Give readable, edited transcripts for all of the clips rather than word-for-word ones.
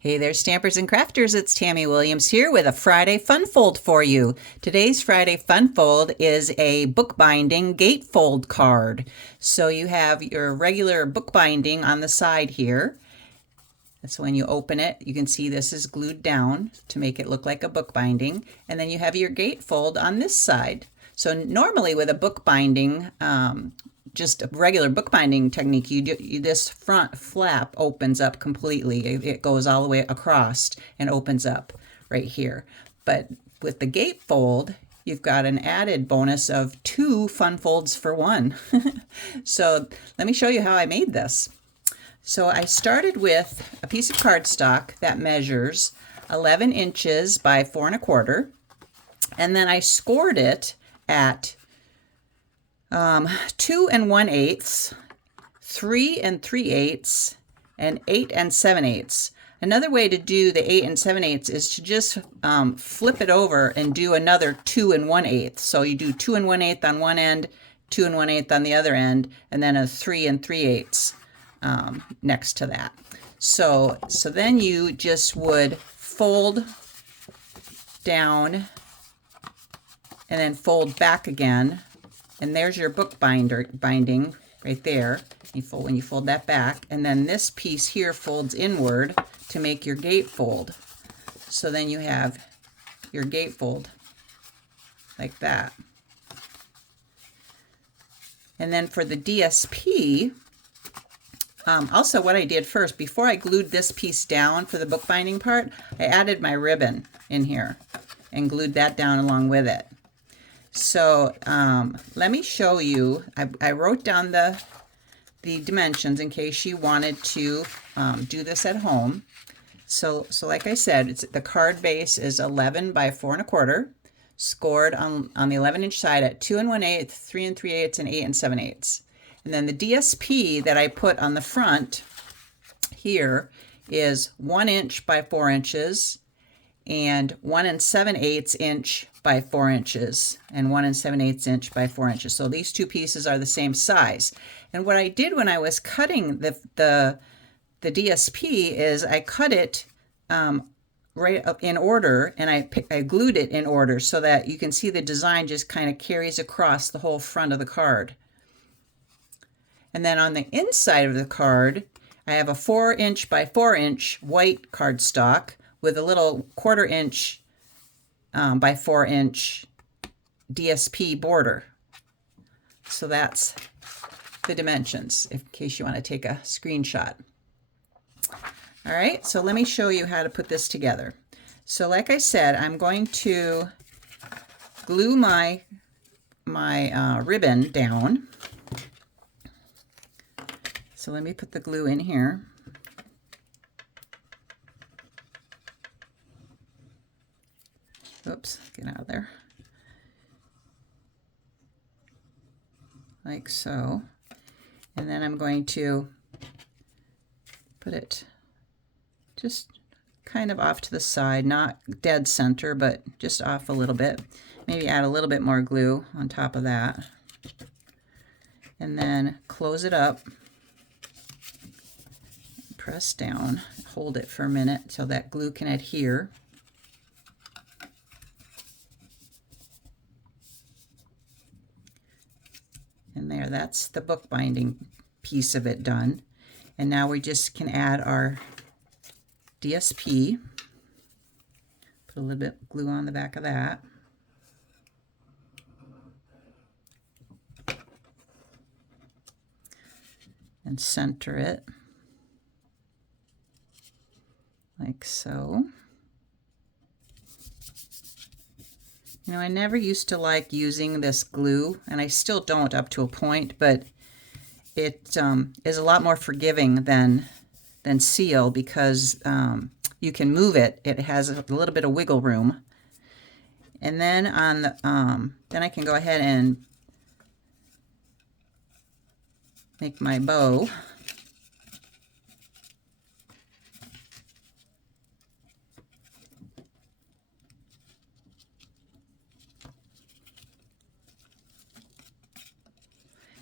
Hey there, Stampers and Crafters. It's Tammy Williams here with a Friday Fun Fold for you. Today's Friday Fun Fold is a Book Binding Gatefold card. So you have your regular book binding on the side here. So when you open it, you can see this is glued down to make it look like a book binding. And then you have your gatefold on this side. So normally with a book binding, just a regular bookbinding technique, this front flap opens up completely. It goes all the way across and opens up right here. But with the gatefold, you've got an added bonus of 2 fun folds for 1. So let me show you how I made this. So I started with a piece of cardstock that measures 11 inches by 4 1/4, and then I scored it at 2 1/8, 3 3/8, and 8 7/8. Another way to do the 8 7/8 is to just flip it over and do another 2 1/8. So you do 2 1/8 on one end, 2 1/8 on the other end, and then a 3 3/8 next to that. So then you just would fold down and then fold back again. And there's your book binding right there. When you fold that back, and then this piece here folds inward to make your gatefold. So then you have your gatefold like that. And then for the DSP, also what I did first, before I glued this piece down for the bookbinding part, I added my ribbon in here and glued that down along with it. So let me show you. I wrote down the dimensions in case you wanted to do this at home. So like I said, the card base is 11 by 4 1/4, scored on the 11-inch side at 2 1/8, 3 3/8, and 8 7/8. And then the DSP that I put on the front here is 1 inch by 4 inches, and 1 7/8 inch by 4 inches, and 1 7/8 inch by 4 inches. So these two pieces are the same size. And what I did when I was cutting the DSP is I cut it right up in order, and I glued it in order so that you can see the design just kind of carries across the whole front of the card. And then on the inside of the card, I have a 4 inch by 4 inch white cardstock with a little 1/4 inch by 4 inch DSP border. So that's the dimensions, in case you want to take a screenshot. All right, so let me show you how to put this together. So like I said, I'm going to glue my ribbon down. So let me put the glue in here. Oops, get out of there. Like so. And then I'm going to put it just kind of off to the side, not dead center, but just off a little bit. Maybe add a little bit more glue on top of that. And then close it up. Press down, hold it for a minute so that glue can adhere. And there, that's the bookbinding piece of it done. And now we just can add our DSP. Put a little bit of glue on the back of that. And center it like so. You know, I never used to like using this glue, and I still don't up to a point, but it is a lot more forgiving than seal, because you can move it. It has a little bit of wiggle room. And then on the then I can go ahead and make my bow.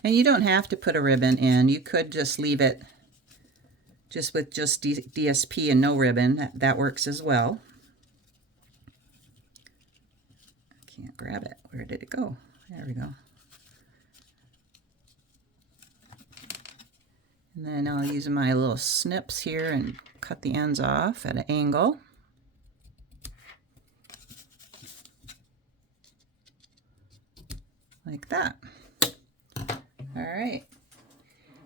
And you don't have to put a ribbon in. You could just leave it just with just DSP and no ribbon. That works as well. I can't grab it. Where did it go? There we go. And then I'll use my little snips here and cut the ends off at an angle. Like that. All right.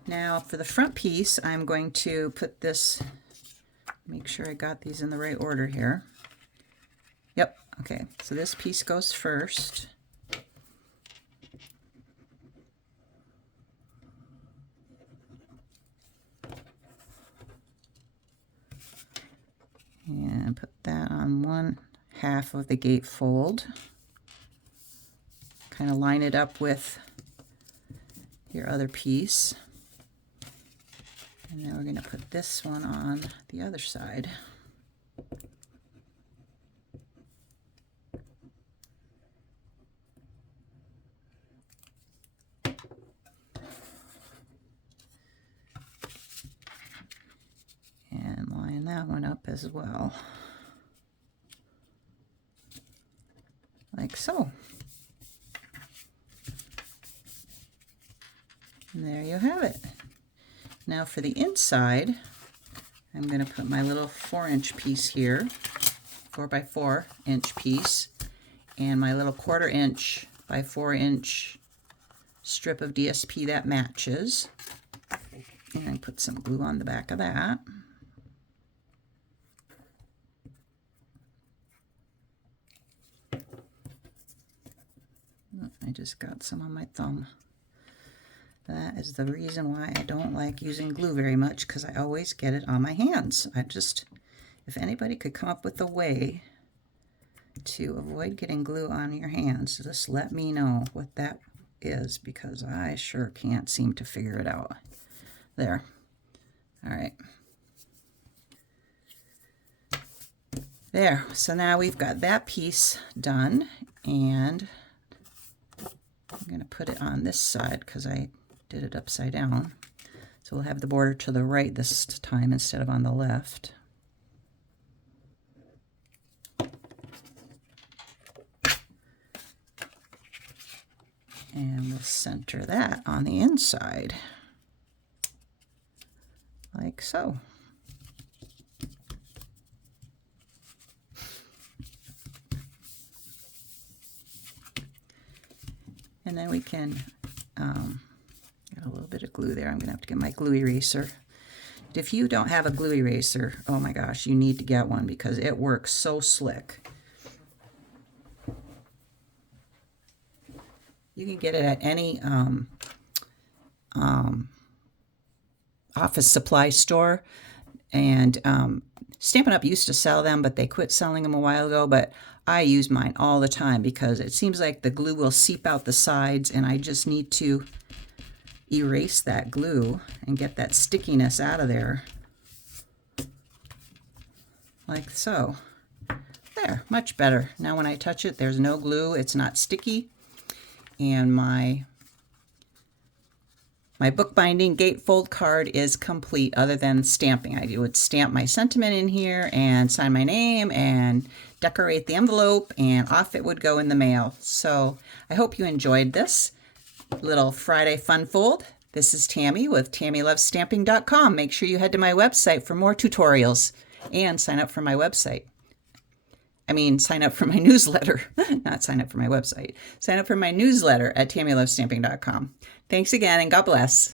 Now for the front piece, I'm going to put this, make sure I got these in the right order here. Yep, okay, so this piece goes first. And put that on one half of the gatefold. Kind of line it up with your other piece. And then we're going to put this one on the other side. And line that one up as well. Like so. And there you have it. Now for the inside, I'm going to put my little 4-inch piece here, 4x4 inch piece, and my little 1/4 inch by 4-inch strip of DSP that matches. And put some glue on the back of that. Oh, I just got some on my thumb. That is the reason why I don't like using glue very much, because I always get it on my hands. If anybody could come up with a way to avoid getting glue on your hands, just let me know what that is, because I sure can't seem to figure it out. There. All right. There. So now we've got that piece done, and I'm going to put it on this side because I did it upside down. So we'll have the border to the right this time instead of on the left. And we'll center that on the inside, like so. And then we can get a little bit of glue there. I'm going to have to get my glue eraser. If you don't have a glue eraser, oh my gosh, you need to get one because it works so slick. You can get it at any office supply store. And Stampin' Up! Used to sell them, but they quit selling them a while ago. But I use mine all the time because it seems like the glue will seep out the sides, and I just need to erase that glue and get that stickiness out of there. Like so. There, much better. Now when I touch it, there's no glue. It's not sticky. And my Book Binding Gatefold card is complete other than stamping. I would stamp my sentiment in here and sign my name and decorate the envelope, and off it would go in the mail. So I hope you enjoyed this little Friday fun fold. This is Tammy with TammyLovesStamping.com. Make sure you head to my website for more tutorials and sign up for my website. I mean, sign up for my newsletter, not sign up for my website. Sign up for my newsletter at TammyLovesStamping.com. Thanks again, and God bless.